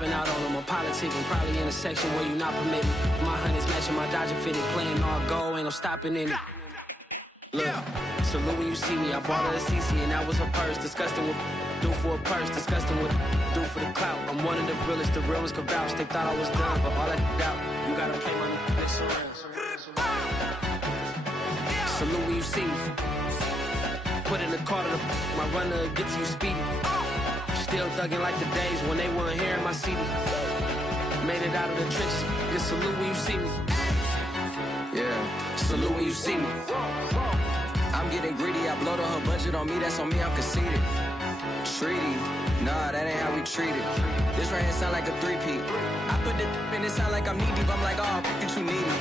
stepping out on them. I'm politicking, probably in a section where you not permitted. My honey's matching my Dodger fitted, playing all goal, ain't no stopping in it. Look, salute when you see me. I bought her a CC and that was her purse. Disgusting what do for a purse, disgusting what do for the clout. I'm one of the realest, the real ones could vouch. They thought I was done, but all that out, you gotta pay my next around. Salute when you see me. Put in the car to my runner gets you speedy. Still thugging like the days when they weren't here in my city. Made it out of the trenches. Just salute when you see me. Yeah, salute when you see me. I'm getting greedy, I blowed her budget on me, that's on me, I'm conceited. Treaty, nah, that ain't how we treat it. This right here sound like a three-peat. I put the in it sound like I'm knee deep, I'm like, oh, you too needy.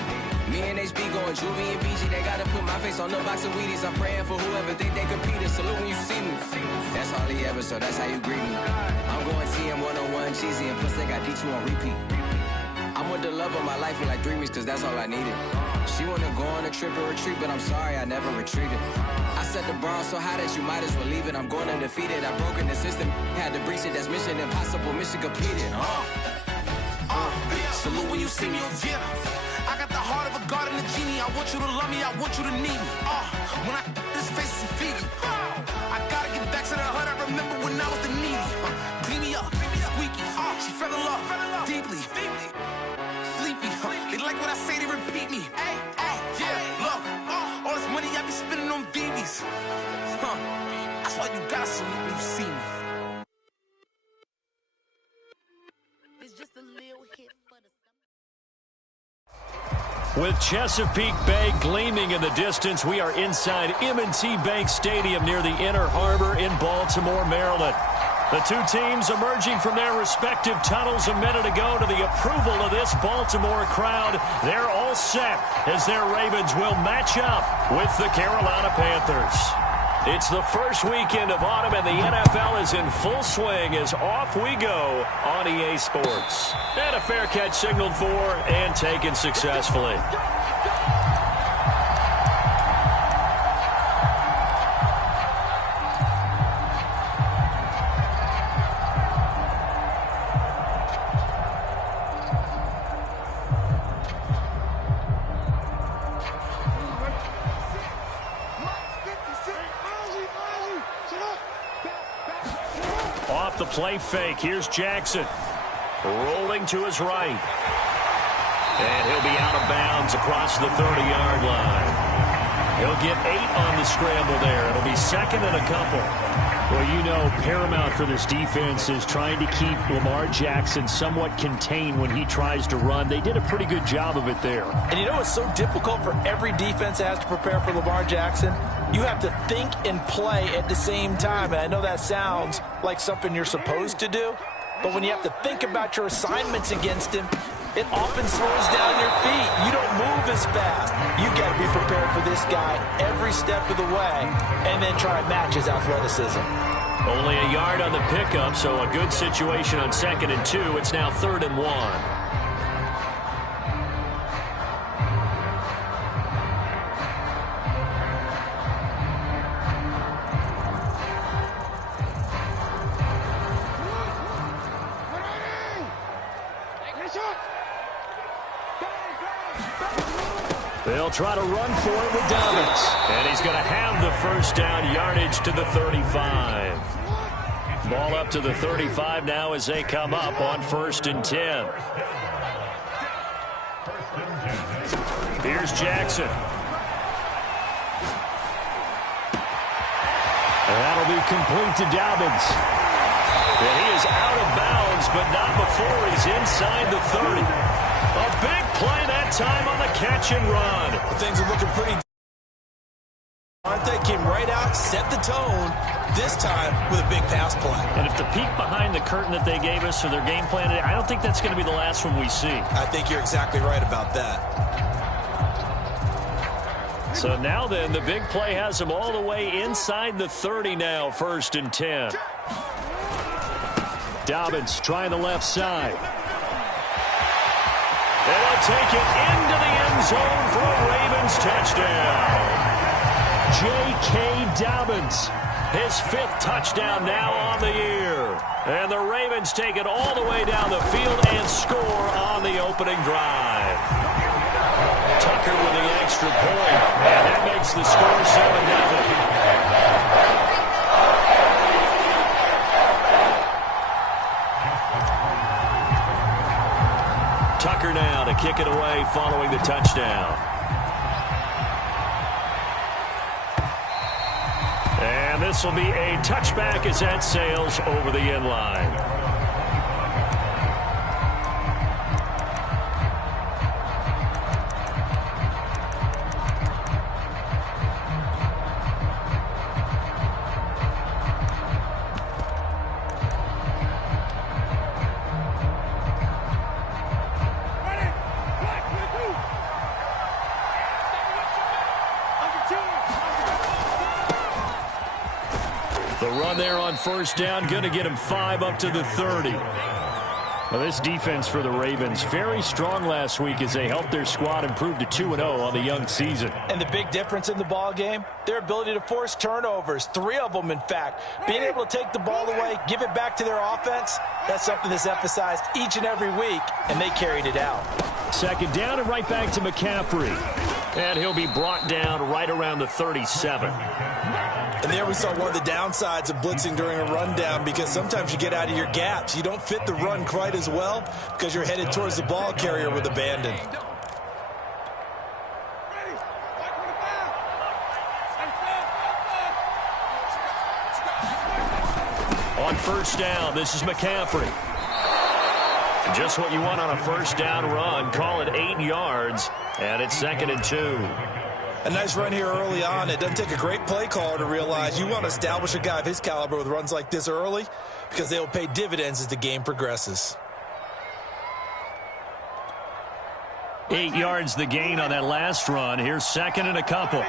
Me and HB going Juvie and BG, they gotta put my face on the box of Wheaties. I'm praying for whoever think they competed. Salute when you see me. That's all he ever, so that's how you greet me. I'm going TM 101 cheesy, and plus they got D2 on repeat. I'm with the love of my life for like 3 weeks, cause that's all I needed. She wanna go on a trip or retreat, but I'm sorry, I never retreated. I set the bar so high that you might as well leave it. I'm going undefeated, I broke in the system, had to breach it, that's mission impossible, mission completed. Salute when you see me, yeah. I got the heart of a god and a genie. I want you to love me, I want you to need me. When I this face is Fiji. I gotta get back to the hood, I remember when I was the needy. Clean me up, squeaky. She fell in love, deeply. Sleepy, they like what I say, they repeat me. Yeah, look, all this money I be spending on BBs. That's why you gotta salute when you see me. It's just a little hit for the... With Chesapeake Bay gleaming in the distance, we are inside M&T Bank Stadium near the Inner Harbor in Baltimore, Maryland. The two teams emerging from their respective tunnels a minute ago to the approval of this Baltimore crowd. They're all set as their Ravens will match up with the Carolina Panthers. It's the first weekend of autumn, and the NFL is in full swing as off we go on EA Sports. And a fair catch signaled for and taken successfully. Off the play fake, here's Jackson. Rolling to his right. And he'll be out of bounds across the 30-yard line. He'll get 8 on the scramble there. It'll be second and a couple. Well, you know, paramount for this defense is trying to keep Lamar Jackson somewhat contained when he tries to run. They did a pretty good job of it there. And you know it's so difficult for every defense that has to prepare for Lamar Jackson? You have to think and play at the same time. And I know that sounds like something you're supposed to do, but when you have to think about your assignments against him, it often slows down your feet. You don't move as fast. You got to be prepared for this guy every step of the way and then try and match his athleticism. Only a yard on the pickup, so a good situation on 2nd and 2. It's now 3rd and 1. They'll try to run for it with Dobbins. And he's going to have the first down, yardage to the 35. Ball up to the 35 now as they come up on 1st and 10. Here's Jackson. And that'll be complete to Dobbins. And he is out of bounds, but not before he's inside the 30. A big play that time on the catch and run. Things are looking pretty, aren't they? Came right out, set the tone, this time with a big pass play. And if the peek behind the curtain that they gave us or their game plan, I don't think that's going to be the last one we see. I think you're exactly right about that. So now then, the big play has them all the way inside the 30 now, 1st and 10. Dobbins trying the left side. They'll take it into the end zone for a Ravens touchdown. J.K. Dobbins, his 5th touchdown now on the year. And the Ravens take it all the way down the field and score on the opening drive. Tucker with the extra point, and that makes the score 7-0. Tucker now to kick it away following the touchdown. And this will be a touchback as that sails over the end line. First down, going to get him 5 up to the 30. Well, this defense for the Ravens, very strong last week as they helped their squad improve to 2-0 on the young season. And the big difference in the ball game, their ability to force turnovers, 3 of them, in fact. Being able to take the ball away, give it back to their offense, that's something that's emphasized each and every week, and they carried it out. Second down and right back to McCaffrey. And he'll be brought down right around the 37. And there we saw one of the downsides of blitzing during a rundown, because sometimes you get out of your gaps. You don't fit the run quite as well because you're headed towards the ball carrier with abandon. On first down, this is McCaffrey. Just what you want on a first down run. Call it 8 yards, and it's 2nd and 2. A nice run here early on. It doesn't take a great play caller to realize you want to establish a guy of his caliber with runs like this early, because they will pay dividends as the game progresses. 8 yards the gain on that last run. Here's 2nd and a couple.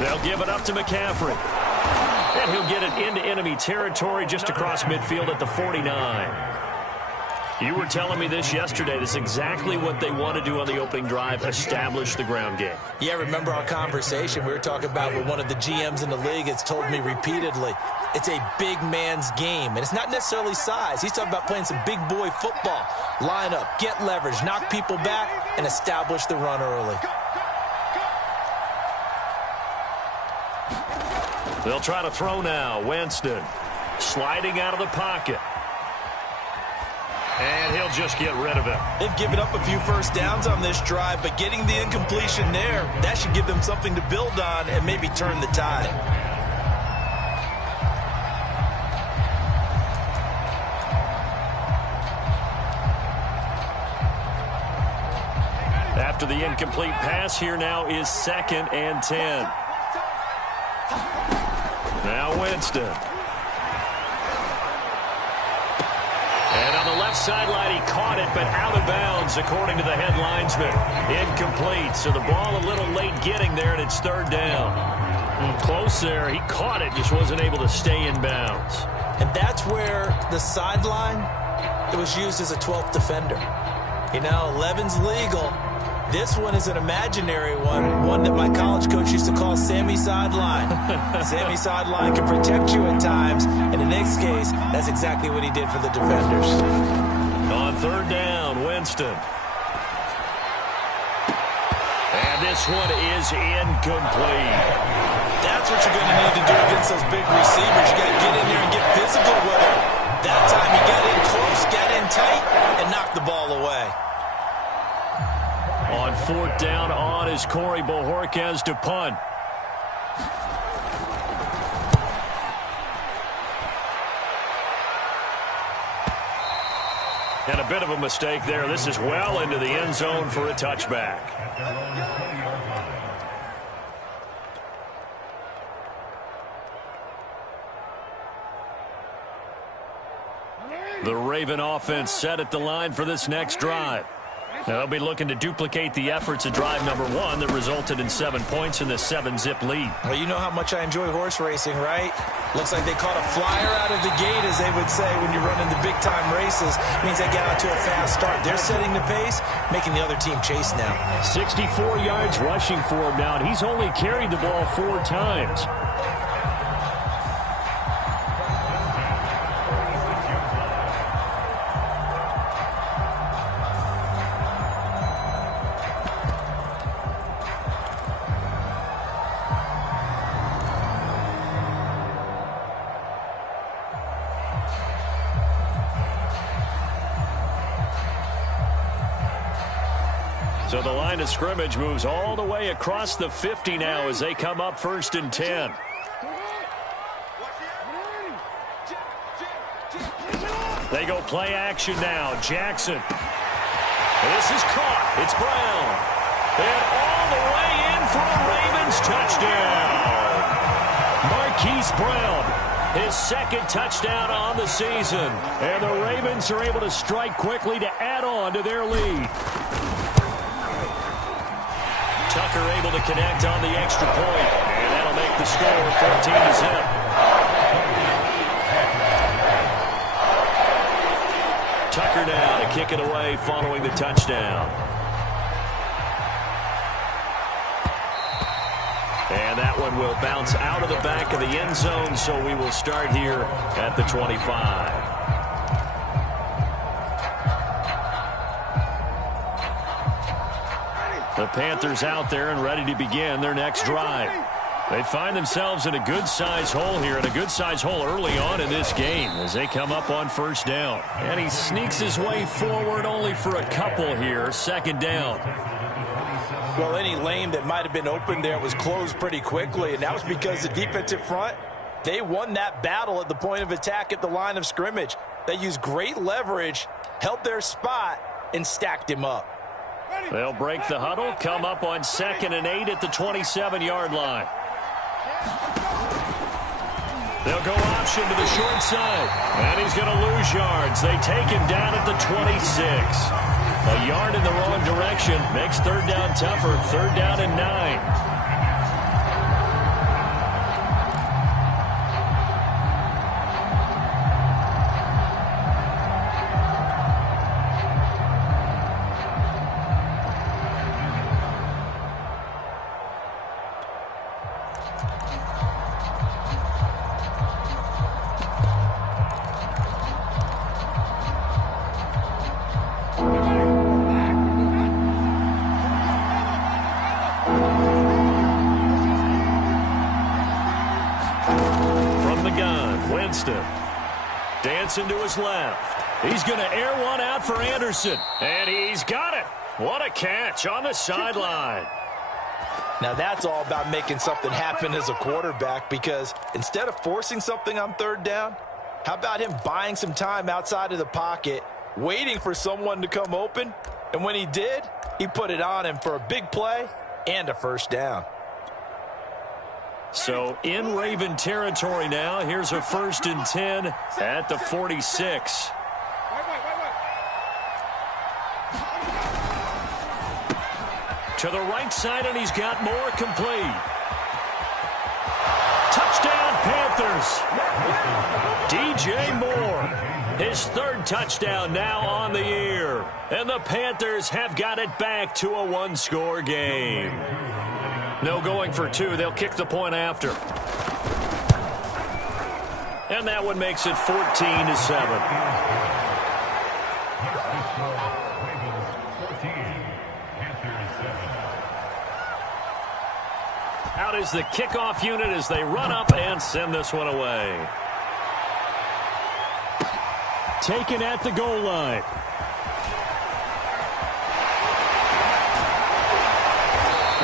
They'll give it up to McCaffrey. And he'll get it into enemy territory just across midfield at the 49. You were telling me this yesterday. This is exactly what they want to do on the opening drive, establish the ground game. Yeah, remember our conversation we were talking about with one of the GMs in the league. It's told me repeatedly, it's a big man's game. And it's not necessarily size. He's talking about playing some big boy football. Line up, get leverage, knock people back, and establish the run early. They'll try to throw now. Winston sliding out of the pocket. And he'll just get rid of it. They've given up a few first downs on this drive, but getting the incompletion there, that should give them something to build on and maybe turn the tide. After the incomplete pass, here now is 2nd and 10. Now Winston. And on the left sideline, he caught it, but out of bounds, according to the head linesman. Incomplete, so the ball a little late getting there, and it's 3rd down. Close there. He caught it, just wasn't able to stay in bounds. And that's where the sideline, it was used as a 12th defender. You know, 11's legal. This one is an imaginary one that my college coach used to call Sammy Sideline. Sammy Sideline can protect you at times, and in this case, that's exactly what he did for the defenders. On 3rd down, Winston. And this one is incomplete. That's what you're going to need to do against those big receivers. You got to get in there and get physical with them. That time he got in close, got in tight, and knocked the ball away. On 4th down, on is Corey Bojorquez to punt. And a bit of a mistake there. This is well into the end zone for a touchback. The Raven offense set at the line for this next drive. They'll be looking to duplicate the efforts of drive number 1 that resulted in 7 points in the 7-zip lead. Well, you know how much I enjoy horse racing, right? Looks like they caught a flyer out of the gate, as they would say when you're running the big-time races. Means they get out to a fast start. They're setting the pace, making the other team chase now. 64 yards rushing for him now, and he's only carried the ball 4 times. So the line of scrimmage moves all the way across the 50 now as they come up 1st and 10. They go play action now. Jackson. This is caught. It's Brown. And all the way in for a Ravens touchdown. Marquise Brown, his 2nd touchdown on the season. And the Ravens are able to strike quickly to add on to their lead. Tucker able to connect on the extra point, and that'll make the score 14-0. Tucker now to kick it away following the touchdown. And that one will bounce out of the back of the end zone, so we will start here at the 25. The Panthers out there and ready to begin their next drive. They find themselves in a good-sized hole here, and a good-sized hole early on in this game as they come up on 1st down. And he sneaks his way forward only for a couple here, 2nd down. Well, any lane that might have been open there was closed pretty quickly, and that was because the defensive front, they won that battle at the point of attack at the line of scrimmage. They used great leverage, held their spot, and stacked him up. They'll break the huddle, come up on 2nd and 8 at the 27-yard line. They'll go option to the short side, and he's going to lose yards. They take him down at the 26. A yard in the wrong direction makes 3rd down tougher, 3rd down and 9. Dancing to his left. He's going to air one out for Anderson. And he's got it. What a catch on the sideline. Now that's all about making something happen as a quarterback, because instead of forcing something on 3rd down, how about him buying some time outside of the pocket, waiting for someone to come open, and when he did, he put it on him for a big play and a 1st down. So in Raven territory now. Here's a 1st and 10 at the 46. To the right side, and he's got more complete. Touchdown, Panthers. DJ Moore, his 3rd touchdown now on the year. And the Panthers have got it back to a 1-score game. No going for 2. They'll kick the point after. And that one makes it 14-7. Out is the kickoff unit as they run up and send this one away. Taken at the goal line.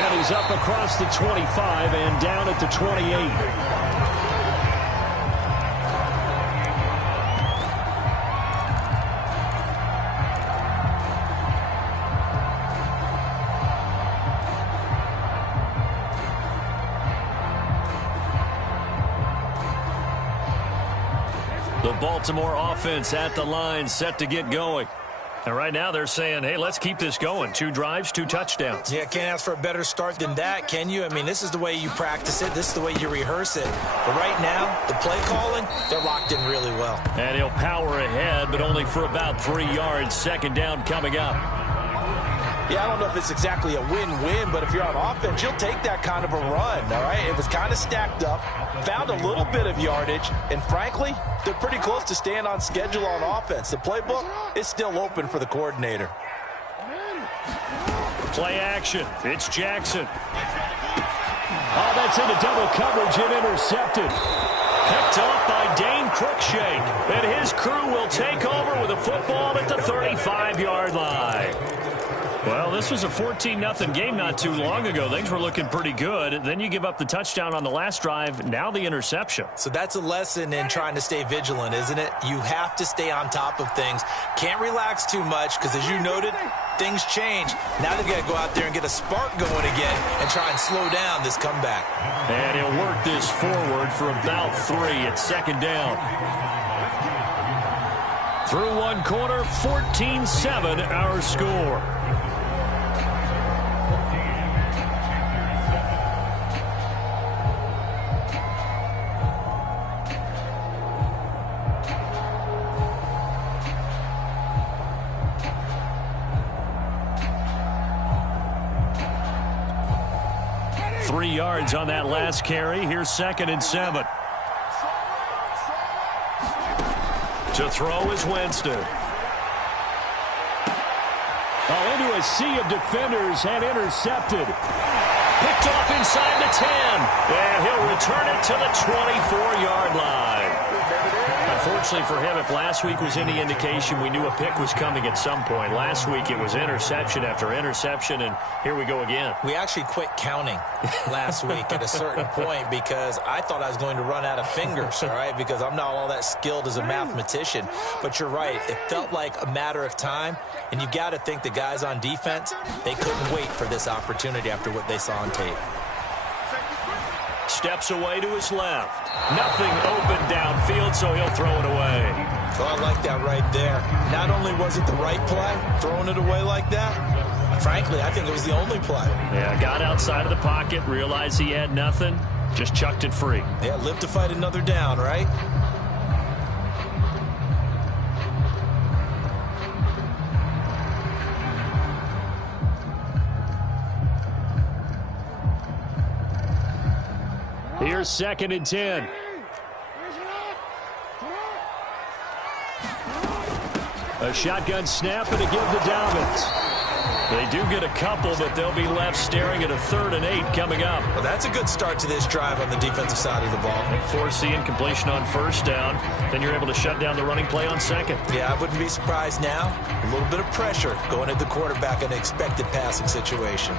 And he's up across the 25 and down at the 28. The Baltimore offense at the line, set to get going. And right now they're saying, hey, let's keep this going. 2 drives, 2 touchdowns. Yeah, can't ask for a better start than that, can you? I mean, this is the way you practice it. This is the way you rehearse it. But right now, the play calling, they're locked in really well. And he'll power ahead, but only for about 3 yards. 2nd down coming up. Yeah, I don't know if it's exactly a win-win, but if you're on offense, you'll take that kind of a run, all right? It was kind of stacked up, found a little bit of yardage, and frankly, they're pretty close to staying on schedule on offense. The playbook is still open for the coordinator. Play action. It's Jackson. Oh, that's into double coverage and intercepted. Picked off by Dane Cruikshank. And his crew will take over with a football at the 35-yard line. Well, this was a 14-0 game not too long ago. Things were looking pretty good. Then you give up the touchdown on the last drive. Now the interception. So that's a lesson in trying to stay vigilant, isn't it? You have to stay on top of things. Can't relax too much because, as you noted, things change. Now they've got to go out there and get a spark going again and try and slow down this comeback. And he'll work this forward for about 3 at 2nd down. Through 1 quarter, 14-7 our score. Yards on that last carry. Here's 2nd and 7. To throw is Winston. Oh, into a sea of defenders and intercepted. Picked off inside the 10. And he'll return it to the 24-yard line. Unfortunately for him, if last week was any indication, we knew a pick was coming at some point. Last week it was interception after interception, and here we go again. We actually quit counting last week at a certain point because I thought I was going to run out of fingers, all right, because I'm not all that skilled as a mathematician. But you're right. It felt like a matter of time, and you got to think the guys on defense, they couldn't wait for this opportunity after what they saw on tape. Steps away to his left. Nothing open downfield, so he'll throw it away. So I like that right there. Not only was it the right play, throwing it away like that, frankly, I think it was the only play. Yeah, got outside of the pocket, realized he had nothing, just chucked it free. Yeah, live to fight another down, right? Here's 2nd and 10. A shotgun snap and a give to Dobbins. They do get a couple, but they'll be left staring at a 3rd and 8 coming up. Well, that's a good start to this drive on the defensive side of the ball. Force the incompletion on 1st down. Then you're able to shut down the running play on 2nd. Yeah, I wouldn't be surprised now. A little bit of pressure going at the quarterback in an expected passing situation.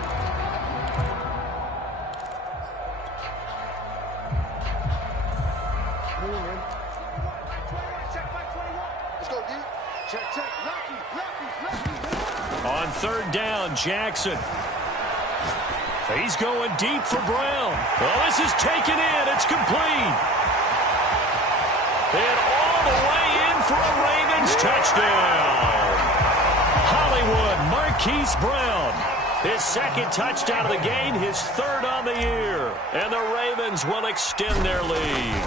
On 3rd down, Jackson. He's going deep for Brown. Well, this is taken in. It's complete. And all the way in for a Ravens touchdown. Hollywood Marquise Brown. His 2nd touchdown of the game, his 3rd on the year. And the Ravens will extend their lead.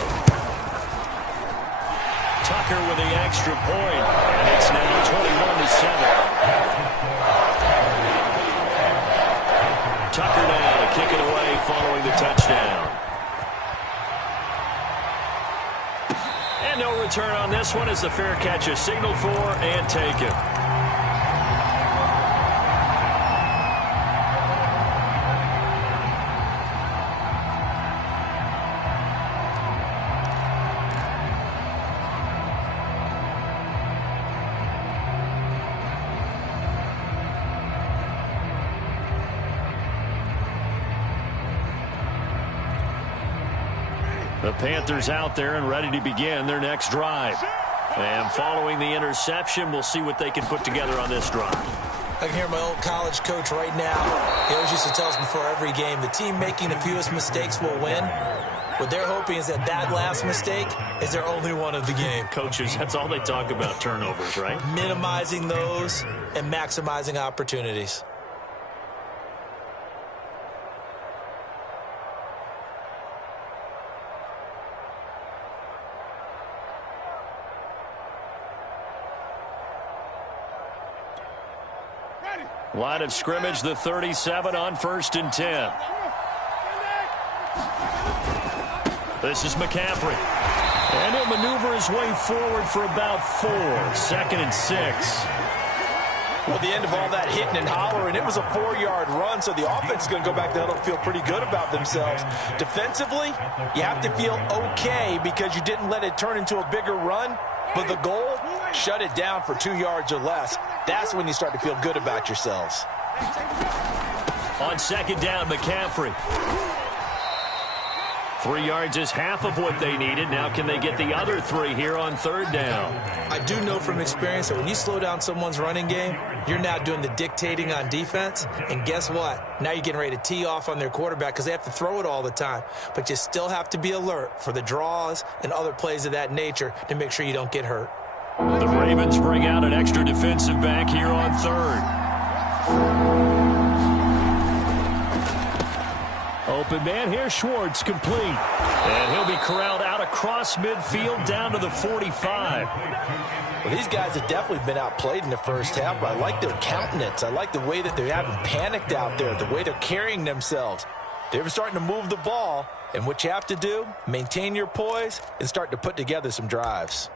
Tucker with the extra point. And it's now 21-7. Tucker now to kick it away following the touchdown. And no return on this one as the fair catch is signaled for and taken. The Panthers out there and ready to begin their next drive. And following the interception, we'll see what they can put together on this drive. I can hear my old college coach right now. He always used to tell us before every game, the team making the fewest mistakes will win. What they're hoping is that last mistake is their only one of the game. Coaches, that's all they talk about, turnovers, right? Minimizing those and maximizing opportunities. Line of scrimmage, the 37 on 1st and 10. This is McCaffrey. And he'll maneuver his way forward for about 4. 2nd and 6. Well, the end of all that hitting and hollering, it was a 4-yard run, so the offense is going to go back there and feel pretty good about themselves. Defensively, you have to feel okay because you didn't let it turn into a bigger run, but the goal, shut it down for 2 yards or less. That's when you start to feel good about yourselves. On 2nd down, McCaffrey. 3 yards is half of what they needed. Now can they get the other 3 here on 3rd down? I do know from experience that when you slow down someone's running game, you're now doing the dictating on defense. And guess what? Now you're getting ready to tee off on their quarterback because they have to throw it all the time. But you still have to be alert for the draws and other plays of that nature to make sure you don't get hurt. The Ravens bring out an extra defensive back here on 3rd. Open man here, Schwartz, complete. And he'll be corralled out across midfield down to the 45. Well, these guys have definitely been outplayed in the first half, but I like their countenance. I like the way that they haven't panicked out there, the way they're carrying themselves. They're starting to move the ball, and what you have to do, maintain your poise and start to put together some drives.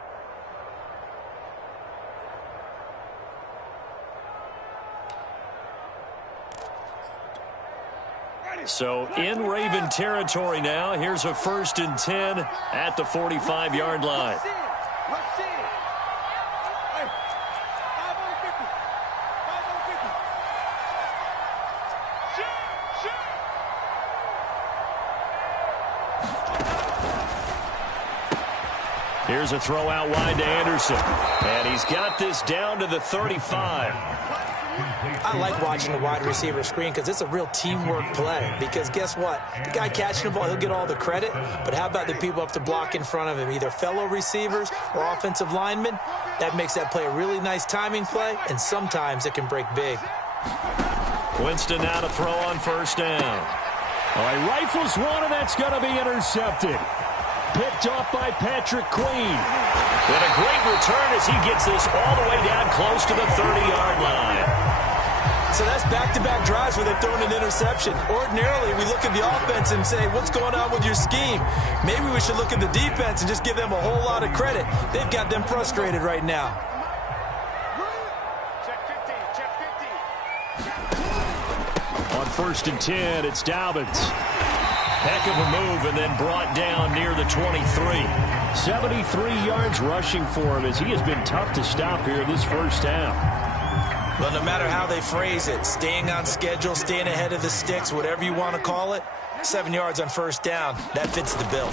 So in Raven territory now. Here's a 1st and 10 at the 45-yard line. Here's a throw out wide to Anderson. And he's got this down to the 35. I like watching the wide receiver screen because it's a real teamwork play. Because guess what? The guy catching the ball, he'll get all the credit. But how about the people up to block in front of him, either fellow receivers or offensive linemen? That makes that play a really nice timing play, and sometimes it can break big. Winston now to throw on 1st down. All right, rifles one, and that's going to be intercepted. Picked off by Patrick Queen. And a great return as he gets this all the way down close to the 30-yard line. So that's back-to-back drives where they've thrown an interception. Ordinarily, we look at the offense and say, what's going on with your scheme? Maybe we should look at the defense and just give them a whole lot of credit. They've got them frustrated right now. On 1st and 10, it's Dobbins. Heck of a move, and then brought down near the 23. 73 yards rushing for him as he has been tough to stop here this first half. Well, no matter how they phrase it, staying on schedule, staying ahead of the sticks, whatever you want to call it, 7 yards on 1st down, that fits the bill.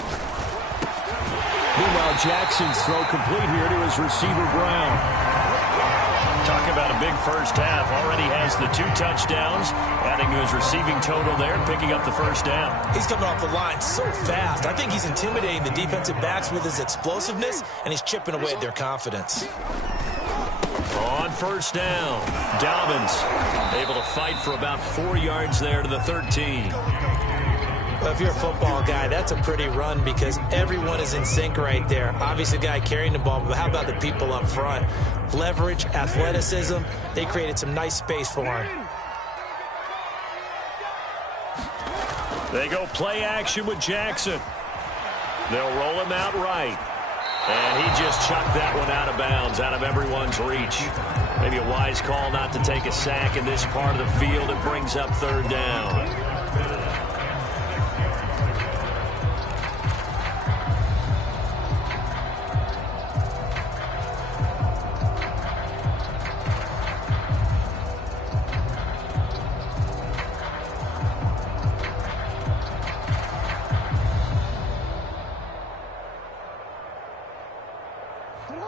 Meanwhile, Jackson's throw complete here to his receiver, Brown. Talk about a big first half. Already has the 2 touchdowns, adding to his receiving total there, picking up the 1st down. He's coming off the line so fast. I think he's intimidating the defensive backs with his explosiveness, and he's chipping away at their confidence. On 1st down, Dobbins able to fight for about 4 yards there to the 13. Well, if you're a football guy, that's a pretty run because everyone is in sync right there. Obviously, the guy carrying the ball, but how about the people up front? Leverage, athleticism, they created some nice space for him. They go play action with Jackson. They'll roll him out right. And he just chucked that one out of bounds, out of everyone's reach. Maybe a wise call not to take a sack in this part of the field. It brings up 3rd down.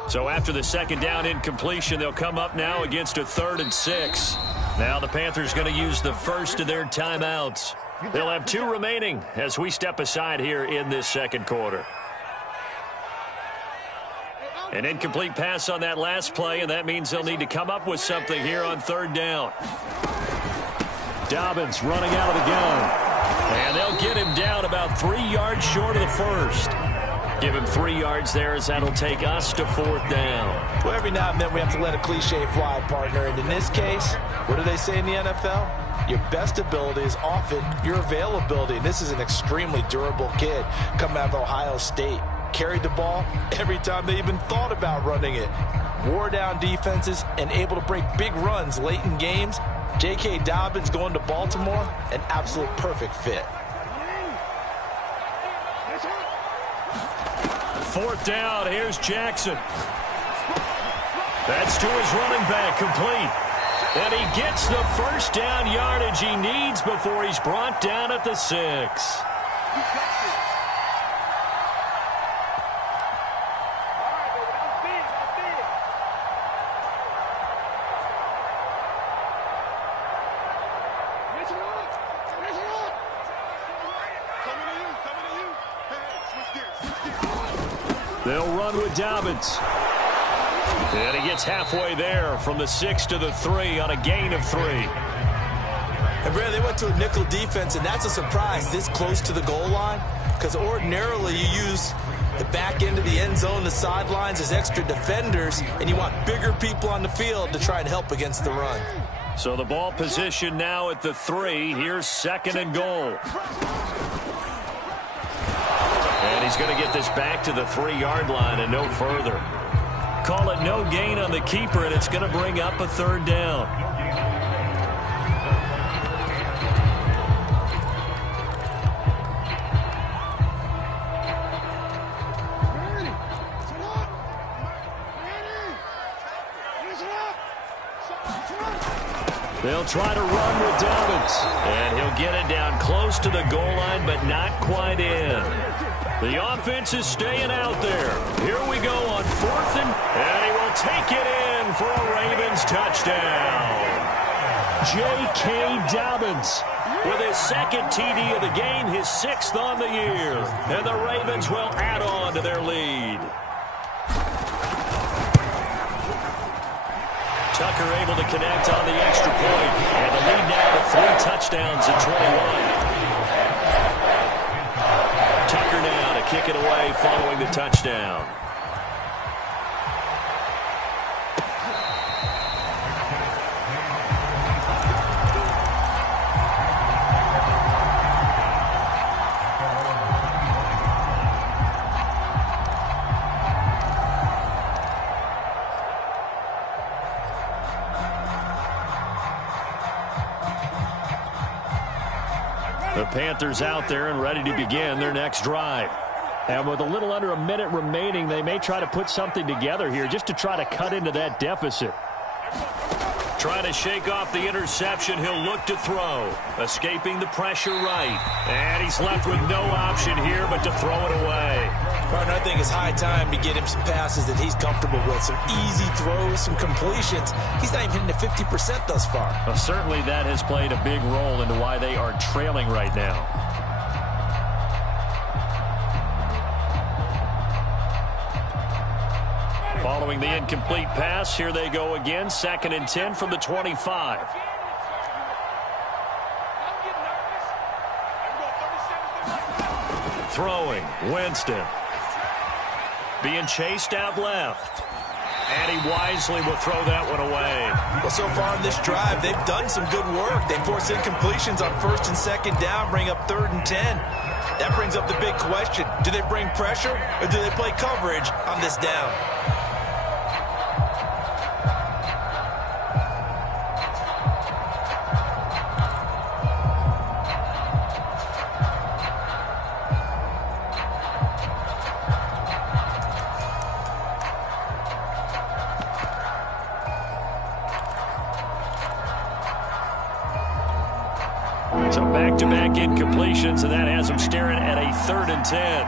So after the 2nd down incompletion, they'll come up now against a 3rd and 6. Now the Panthers going to use the first of their timeouts. They'll have 2 remaining as we step aside here in this second quarter. An incomplete pass on that last play, and that means they'll need to come up with something here on 3rd down. Dobbins running out of the gun. And they'll get him down about 3 yards short of the first. Give him 3 yards there as that'll take us to 4th down. Well, every now and then we have to let a cliche fly, partner. And in this case, what do they say in the NFL? Your best ability is often your availability. And this is an extremely durable kid coming out of Ohio State. Carried the ball every time they even thought about running it. Wore down defenses and able to break big runs late in games. J.K. Dobbins going to Baltimore, an absolute perfect fit. 4th down, here's Jackson. That's to his running back, complete. And he gets the first down yardage he needs before he's brought down at the 6. They'll run with Dobbins. And he gets halfway there from the 6 to the 3 on a gain of 3. And Brad, they went to a nickel defense, and that's a surprise this close to the goal line, because ordinarily you use the back end of the end zone, the sidelines as extra defenders, and you want bigger people on the field to try and help against the run. So the ball position now at the 3. Here's 2nd and goal. And he's going to get this back to the 3-yard line and no further. Call it no gain on the keeper, and it's going to bring up a 3rd down. They'll try to run with Dobbins. And he'll get it down close to the goal line, but not quite in. The offense is staying out there. Here we go on 4th, and he will take it in for a Ravens touchdown. J.K. Dobbins with his 2nd TD of the game, his 6th on the year. And the Ravens will add on to their lead. Tucker able to connect on the extra point. And the lead now to 3 touchdowns at 21. Tucker now to kick it away following the touchdown. The Panthers out there and ready to begin their next drive. And with a little under a minute remaining, they may try to put something together here just to try to cut into that deficit. Trying to shake off the interception, he'll look to throw. Escaping the pressure right. And he's left with no option here but to throw it away. Partner, I think it's high time to get him some passes that he's comfortable with. Some easy throws, some completions. He's not even hitting the 50% thus far. Well, certainly that has played a big role into why they are trailing right now. Following the incomplete pass, here they go again. 2nd and 10 from the 25. Throwing, Winston. Being chased out left. And he wisely will throw that one away. Well, so far in this drive, they've done some good work. They force incompletions on 1st and 2nd down, bring up 3rd and 10. That brings up the big question. Do they bring pressure or do they play coverage on this down? So back-to-back incompletions, and that has them staring at a 3rd and 10.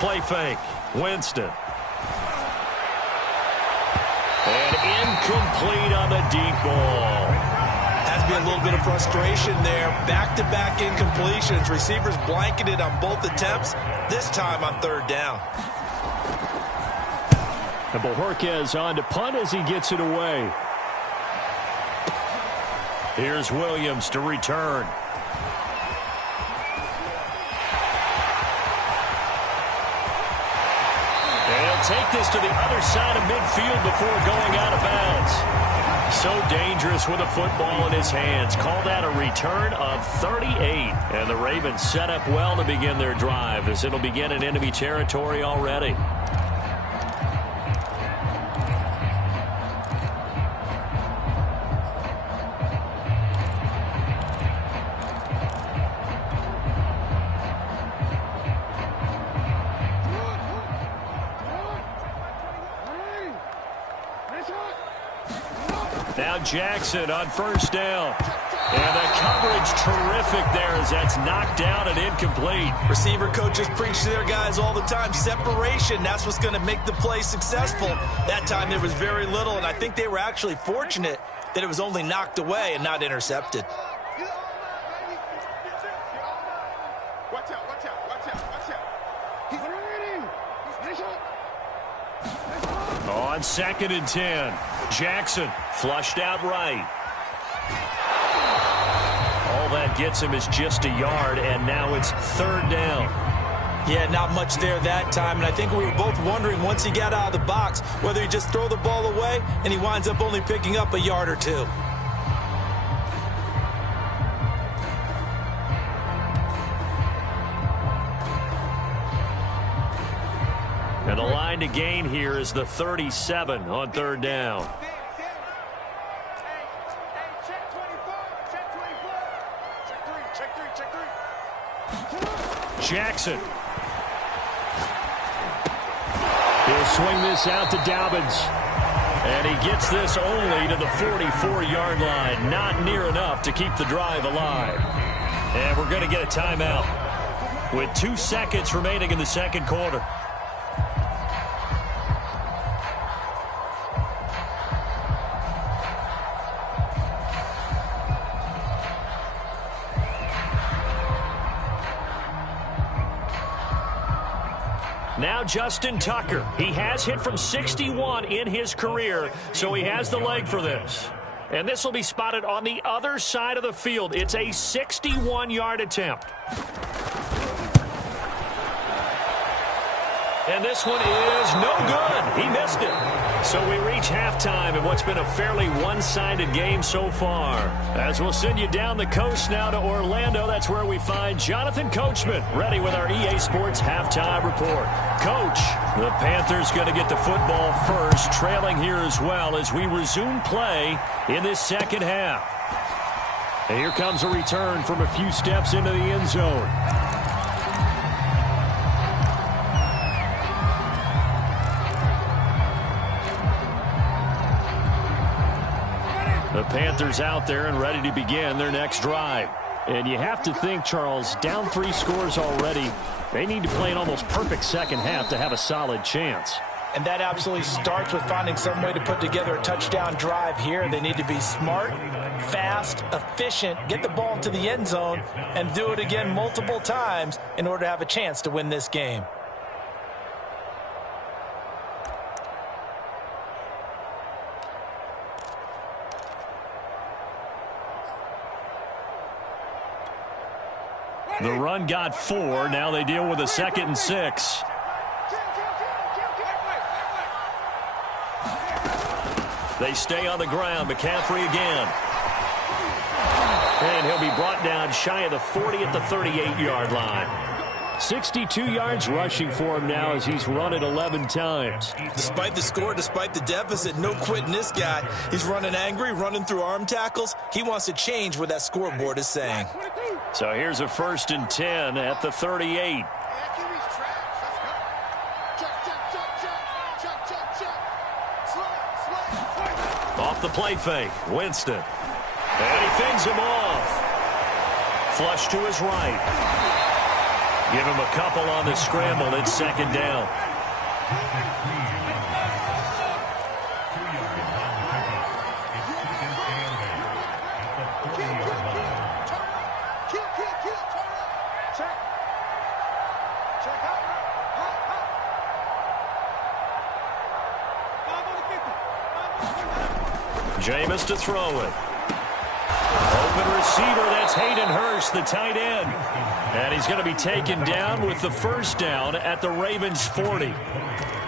Play fake. Winston. And incomplete on the deep ball. Has to be a little bit of frustration there. Back-to-back incompletions. Receivers blanketed on both attempts, this time on third down. And Bojorquez on to punt as he gets it away. Here's Williams to return. And he'll take this to the other side of midfield before going out of bounds. So dangerous with a football in his hands. Call that a return of 38. And the Ravens set up well to begin their drive as it'll begin in enemy territory already. Now Jackson on first down. And the coverage terrific there as that's knocked down and incomplete. Receiver coaches preach to their guys all the time. Separation, that's what's going to make the play successful. That time there was very little, and I think they were actually fortunate that it was only knocked away and not intercepted. Watch out, watch out, watch out, watch out. He's ready. Nice shot. On 2nd and 10. Jackson flushed out right. All that gets him is just a yard, and now it's third down. Yeah, not much there that time, and I think we were both wondering once he got out of the box whether he just throw the ball away and he winds up only picking up a yard or two. And the line to gain here is the 37 on third down. Jackson. He'll swing this out to Dobbins. And he gets this only to the 44-yard line. Not near enough to keep the drive alive. And we're going to get a timeout with 2 seconds remaining in the second quarter. Now Justin Tucker. He has hit from 61 in his career, so he has the leg for this. And this will be spotted on the other side of the field. It's a 61-yard attempt. And this one is no good. He missed it. So we reach halftime in what's been a fairly one-sided game so far. As we'll send you down the coast now to Orlando, that's where we find Jonathan Coachman ready with our EA Sports halftime report. Coach, the Panthers going to get the football first, trailing here as well as we resume play in this second half. And here comes a return from a few steps into the end zone. The Panthers out there and ready to begin their next drive. And you have to think, Charles, down 3 scores already, they need to play an almost perfect second half to have a solid chance. And that absolutely starts with finding some way to put together a touchdown drive here. They need to be smart, fast, efficient, get the ball into the end zone, and do it again multiple times in order to have a chance to win this game. The run got 4. Now they deal with a 2nd and 6. They stay on the ground. McCaffrey again. And he'll be brought down shy of the 40 at the 38-yard line. 62 yards rushing for him now as he's run it 11 times. Despite the score, despite the deficit, no quitting this guy. He's running angry, running through arm tackles. He wants to change what that scoreboard is saying. So here's a 1st and 10 at the 38. Off the play fake, Winston. And he fends him off. Flush to his right. Give him a couple on the scramble. It's 2nd down. Jameis to throw it. Open receiver, that's Hayden Hurst, the tight end. And he's going to be taken down with the first down at the Ravens' 40.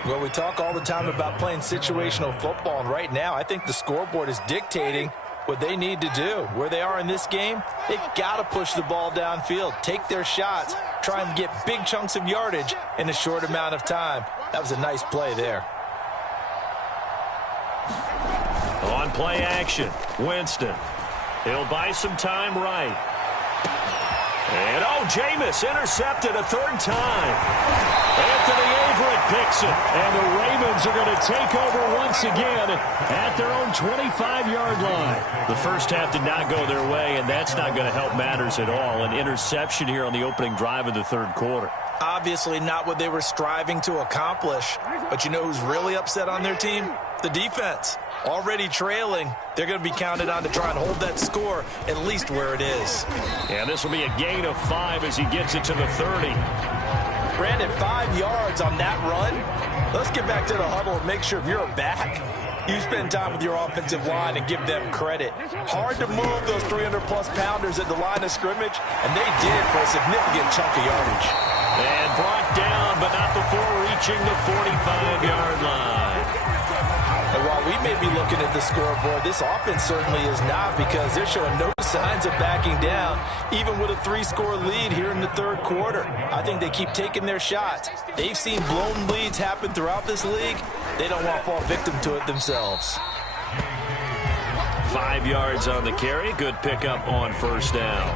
Well, we talk all the time about playing situational football, and right now I think the scoreboard is dictating what they need to do. Where they are in this game, they've got to push the ball downfield, take their shots, try and get big chunks of yardage in a short amount of time. That was a nice play there. On play action, Winston. He'll buy some time right. And, Jameis intercepted a third time. Anthony Averett picks it. And the Ravens are going to take over once again at their own 25-yard line. The first half did not go their way, and that's not going to help matters at all. An interception here on the opening drive of the third quarter. Obviously not what they were striving to accomplish. But you know who's really upset on their team? The defense. Already trailing, they're going to be counted on to try and hold that score at least where it is. And this will be a gain of 5 as he gets it to the 30. Brandon, 5 yards on that run. Let's get back to the huddle and make sure if you're a back, you spend time with your offensive line and give them credit. Hard to move those 300-plus pounders at the line of scrimmage, and they did for a significant chunk of yardage. And brought down, but not before reaching the 45-yard line. And while we may be looking at the scoreboard, this offense certainly is not, because they're showing no signs of backing down, even with a 3-score lead here in the third quarter. I think they keep taking their shots. They've seen blown leads happen throughout this league. They don't want to fall victim to it themselves. 5 yards on the carry. Good pickup on first down.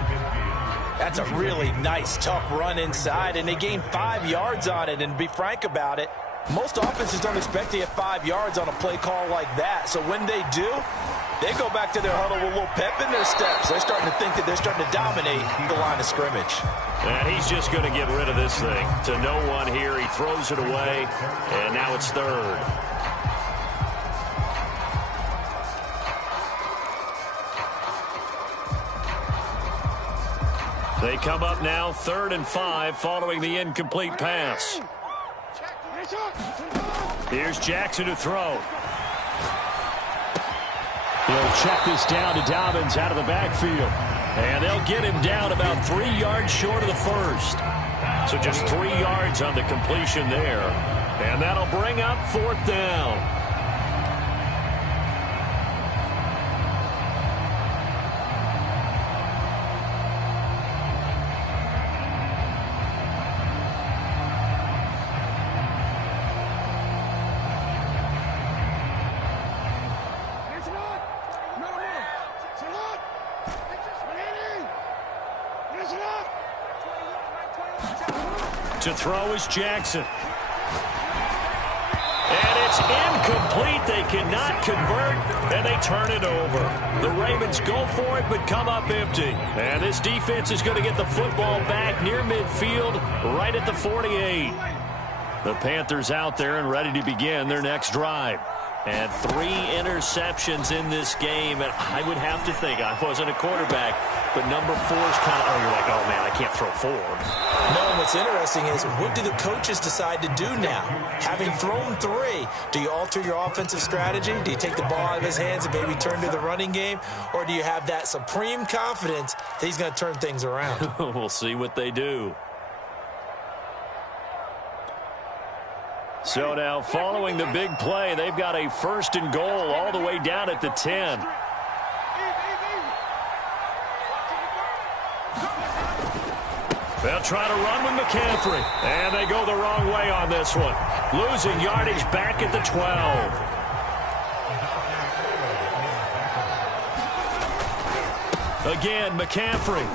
That's a really nice, tough run inside, and they gained 5 yards on it. And to be frank about it, most offenses don't expect to get 5 yards on a play call like that. So when they do, they go back to their huddle with a little pep in their steps. They're starting to think that they're starting to dominate the line of scrimmage. And he's just going to get rid of this thing. To no one here. He throws it away, and now it's third. They come up now 3rd and 5 following the incomplete pass. Here's Jackson to throw. He'll check this down to Dobbins out of the backfield. And they'll get him down about 3 yards short of the first. So just 3 yards on the completion there. And that'll bring up 4th down. To throw is Jackson. And it's incomplete. They cannot convert, and they turn it over. The Ravens go for it, but come up empty. And this defense is going to get the football back near midfield, right at the 48. The Panthers out there and ready to begin their next drive. And 3 interceptions in this game. And I would have to think, I wasn't a quarterback, but number 4 is kind of, you're like, oh, man, I can't throw 4. No, and what's interesting is, what do the coaches decide to do now? Having thrown 3, do you alter your offensive strategy? Do you take the ball out of his hands and maybe turn to the running game? Or do you have that supreme confidence that he's going to turn things around? We'll see what they do. So now, following the big play, they've got a 1st and goal all the way down at the 10. They'll try to run with McCaffrey, and they go the wrong way on this one. Losing yardage back at the 12. Again, McCaffrey.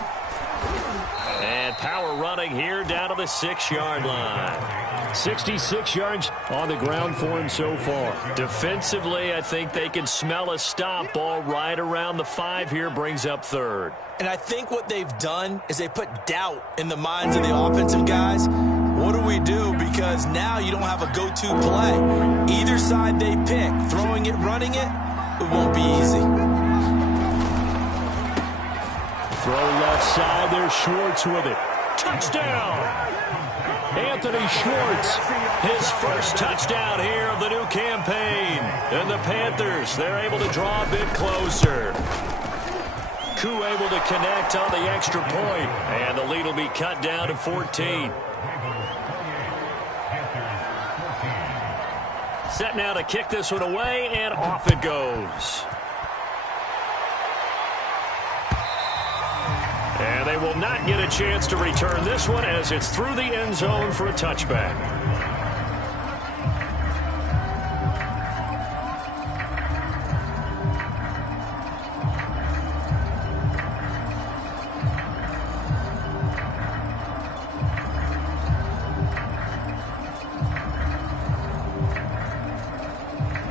And power running here down to the 6-yard line. 66 yards on the ground for him so far. Defensively, I think they can smell a stop ball right around the 5 here, brings up 3rd. And I think what they've done is they put doubt in the minds of the offensive guys. What do we do? Because now you don't have a go-to play. Either side they pick, throwing it, running it, it won't be easy. Throw left side, there's Schwartz with it. Touchdown! Anthony Schwartz, his first touchdown here of the new campaign. And the Panthers, they're able to draw a bit closer. Koo able to connect on the extra point, and the lead will be cut down to 14. Set now to kick this one away, and off it goes. And they will not get a chance to return this one as it's through the end zone for a touchback.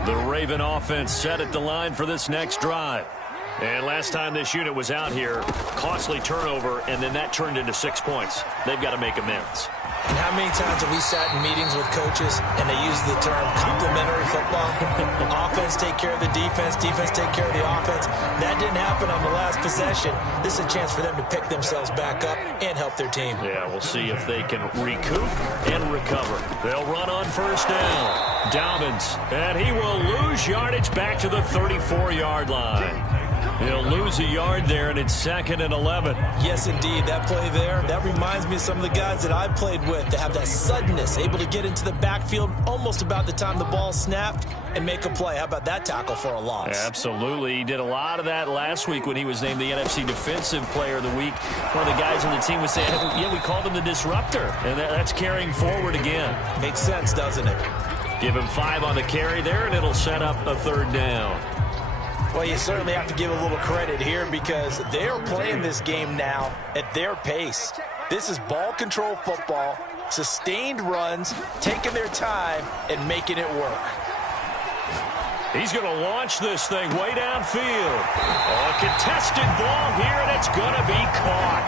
The Raven offense set at the line for this next drive. And last time this unit was out here, costly turnover, and then that turned into 6 points. They've got to make amends. And how many times have we sat in meetings with coaches and they use the term complementary football? Offense take care of the defense, defense take care of the offense. That didn't happen on the last possession. This is a chance for them to pick themselves back up and help their team. Yeah, we'll see if they can recoup and recover. They'll run on first down. Dobbins, and he will lose yardage back to the 34-yard line. He'll lose a yard there, and it's 2nd and 11. Yes, indeed. That play there, that reminds me of some of the guys that I played with that have that suddenness, able to get into the backfield almost about the time the ball snapped and make a play. How about that tackle for a loss? Absolutely. He did a lot of that last week when he was named the NFC Defensive Player of the Week. One of the guys on the team was saying, yeah, we called him the disruptor, and that's carrying forward again. Makes sense, doesn't it? Give him 5 on the carry there, and it'll set up a 3rd down. Well, you certainly have to give a little credit here because they're playing this game now at their pace. This is ball control football, sustained runs, taking their time, and making it work. He's going to launch this thing way downfield. A contested ball here, and it's going to be caught.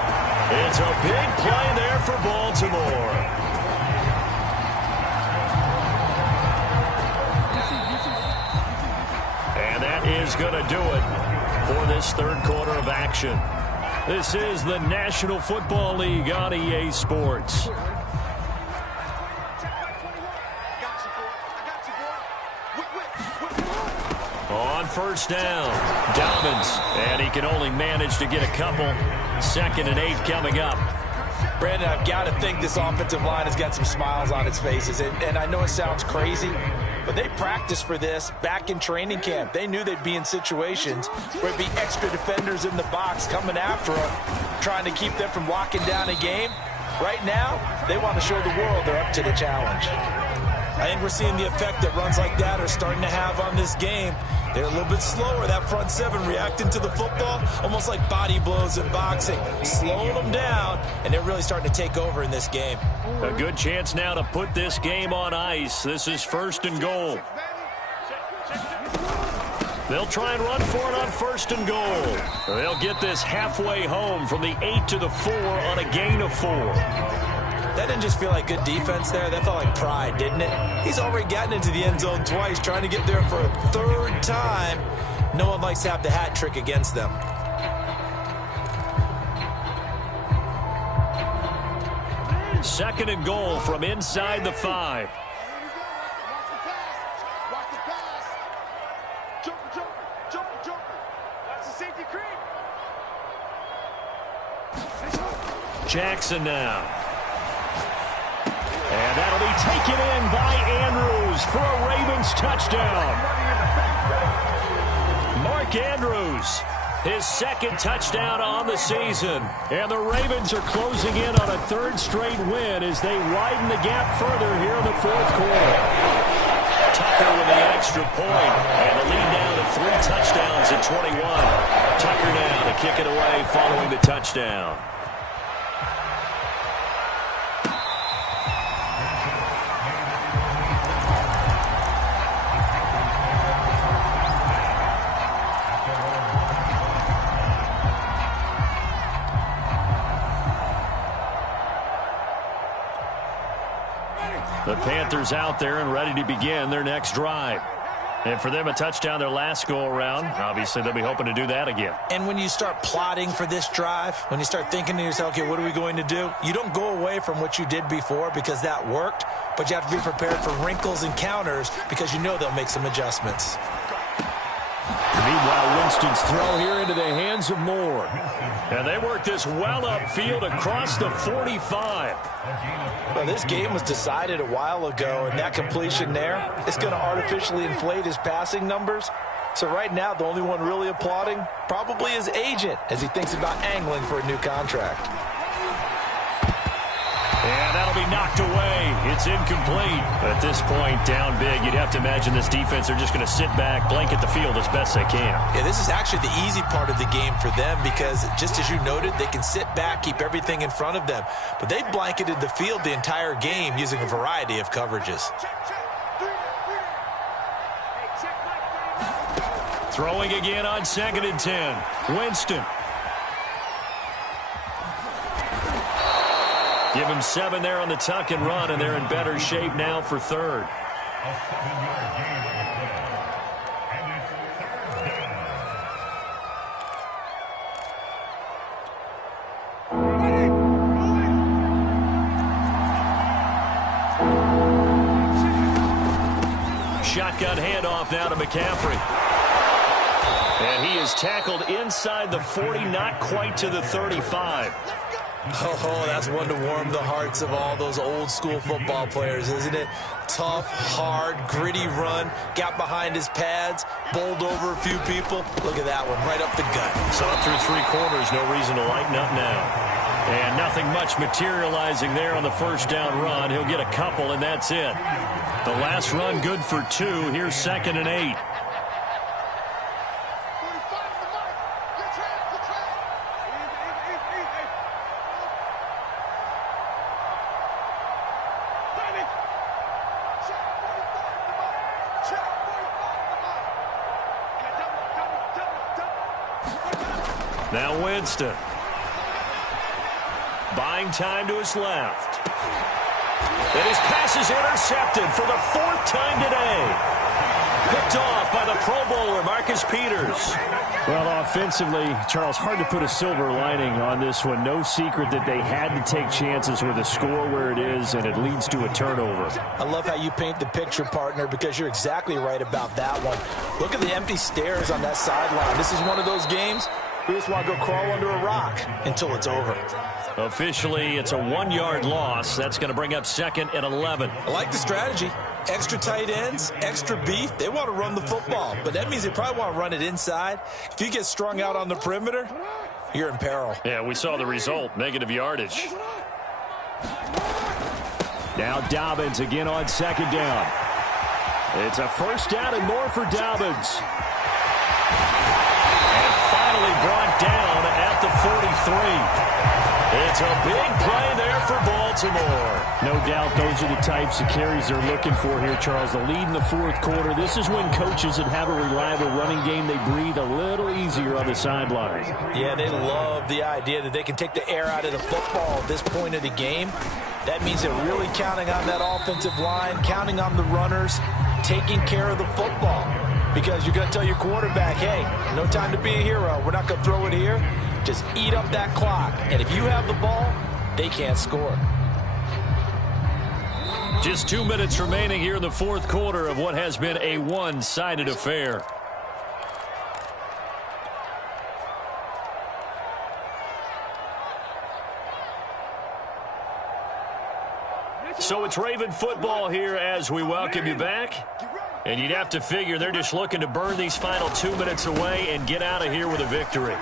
It's a big play there for Baltimore. Is going to do it for this 3rd quarter of action. This is the National Football League on EA Sports. On first down, Dobbins, and he can only manage to get a couple. 2nd and 8 coming up. Brandon, I've got to think this offensive line has got some smiles on its faces, and I know it sounds crazy, but they practiced for this back in training camp. They knew they'd be in situations where it'd be extra defenders in the box coming after them, trying to keep them from locking down a game. Right now, they want to show the world they're up to the challenge. I think we're seeing the effect that runs like that are starting to have on this game. They're a little bit slower, that front 7 reacting to the football, almost like body blows in boxing, slowing them down, and they're really starting to take over in this game. A good chance now to put this game on ice. This is 1st and goal. They'll try and run for it on 1st and goal. They'll get this halfway home from the 8 to the 4 on a gain of 4. That didn't just feel like good defense there. That felt like pride, didn't it? He's already gotten into the end zone twice, trying to get there for a 3rd time. No one likes to have the hat trick against them. Second and goal from inside the 5. Jackson now. And that'll be taken in by Andrews for a Ravens touchdown. Mark Andrews, his 2nd touchdown on the season. And the Ravens are closing in on a 3rd straight win as they widen the gap further here in the 4th quarter. Tucker with the extra point, and the lead down to 3 touchdowns at 21. Tucker now to kick it away following the touchdown. The Panthers out there and ready to begin their next drive. And for them, a touchdown their last go-around. Obviously, they'll be hoping to do that again. And when you start plotting for this drive, when you start thinking to yourself, okay, what are we going to do? You don't go away from what you did before because that worked, but you have to be prepared for wrinkles and counters because you know they'll make some adjustments. Meanwhile, Winston's throw here into the hands of Moore. And they work this well upfield across the 45. Well, this game was decided a while ago, and that completion there is going to artificially inflate his passing numbers. So right now, the only one really applauding probably his agent as he thinks about angling for a new contract. And that'll be knocked away. It's incomplete. At this point, down big, you'd have to imagine this defense are just going to sit back, blanket the field as best they can. Yeah, this is actually the easy part of the game for them because, just as you noted, they can sit back, keep everything in front of them. But they've blanketed the field the entire game using a variety of coverages. Throwing again on 2nd and 10. Winston. Give him 7 there on the tuck and run, and they're in better shape now for 3rd. Shotgun handoff now to McCaffrey. And he is tackled inside the 40, not quite to the 35. Oh, that's one to warm the hearts of all those old-school football players, isn't it? Tough, hard, gritty run, got behind his pads, bowled over a few people. Look at that one, right up the gut. So up through 3 quarters, no reason to lighten up now. And nothing much materializing there on the first down run. He'll get a couple, and that's it. The last run good for 2. Here's 2nd and 8. Now Winston. Buying time to his left. And his pass is intercepted for the 4th time today. Picked off by the Pro Bowler, Marcus Peters. Well, offensively, Charles, hard to put a silver lining on this one. No secret that they had to take chances with a score where it is, and it leads to a turnover. I love how you paint the picture, partner, because you're exactly right about that one. Look at the empty stares on that sideline. This is one of those games we just want to go crawl under a rock until it's over. Officially, it's a 1-yard loss. That's going to bring up 2nd and 11. I like the strategy. Extra tight ends, extra beef. They want to run the football, but that means they probably want to run it inside. If you get strung out on the perimeter, you're in peril. Yeah, we saw the result. Negative yardage. Now Dobbins again on 2nd down. It's a 1st down and more for Dobbins. And finally brought down at the 43. It's a big play there for Baltimore. No doubt those are the types of carries they're looking for here, Charles. The lead in the 4th quarter. This is when coaches that have a reliable running game, they breathe a little easier on the sideline. Yeah, they love the idea that they can take the air out of the football at this point of the game. That means they're really counting on that offensive line, counting on the runners, taking care of the football. Because you're going to tell your quarterback, hey, no time to be a hero. We're not going to throw it here. Just eat up that clock. And if you have the ball, they can't score. Just 2 minutes remaining here in the 4th quarter of what has been a one-sided affair. So it's Raven football here as we welcome you back. And you'd have to figure they're just looking to burn these final 2 minutes away and get out of here with a victory.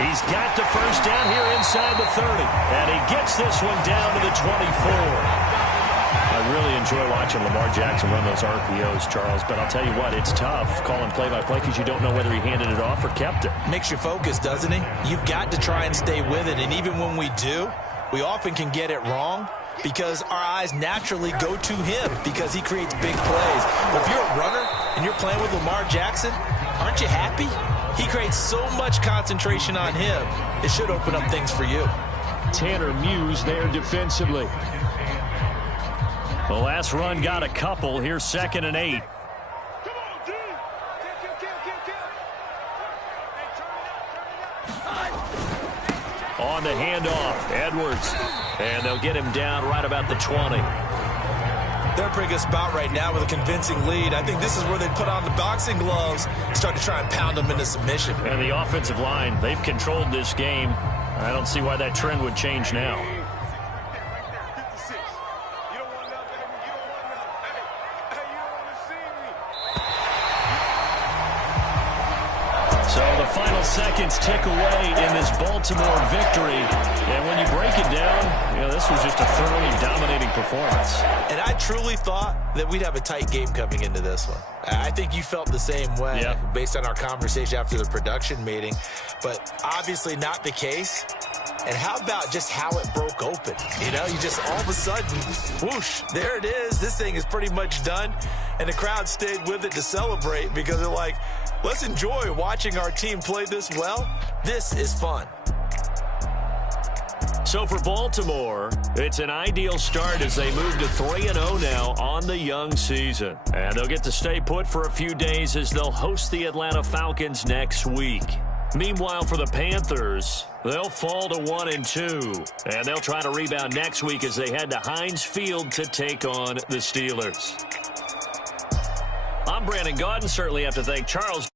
He's got the 1st down here inside the 30. And he gets this one down to the 24. I really enjoy watching Lamar Jackson run those RPOs, Charles. But I'll tell you what, it's tough calling play-by-play because you don't know whether he handed it off or kept it. Makes you focus, doesn't he? You've got to try and stay with it. And even when we do, we often can get it wrong because our eyes naturally go to him because he creates big plays. But if you're a runner and you're playing with Lamar Jackson, aren't you happy? He creates so much concentration on him, it should open up things for you. Tanner Muse there defensively. The last run got a couple. Here's 2nd and 8. On the handoff, Edwards. And they'll get him down right about the 20. They're in a pretty good spot right now with a convincing lead. I think this is where they put on the boxing gloves and start to try and pound them into submission. And the offensive line, they've controlled this game. I don't see why that trend would change now. So the final seconds tick away in this Baltimore victory. And when you break it down, this was just a thoroughly dominating performance. And I truly thought that we'd have a tight game coming into this one. I think you felt the same way based on our conversation after the production meeting. But obviously not the case. And how about just how it broke open? You just all of a sudden, whoosh, there it is. This thing is pretty much done. And the crowd stayed with it to celebrate because they're like, let's enjoy watching our team play this well. This is fun. So for Baltimore, it's an ideal start as they move to 3-0 now on the young season. And they'll get to stay put for a few days as they'll host the Atlanta Falcons next week. Meanwhile, for the Panthers, they'll fall to 1-2. And they'll try to rebound next week as they head to Heinz Field to take on the Steelers. I'm Brandon Gaudin. Certainly have to thank Charles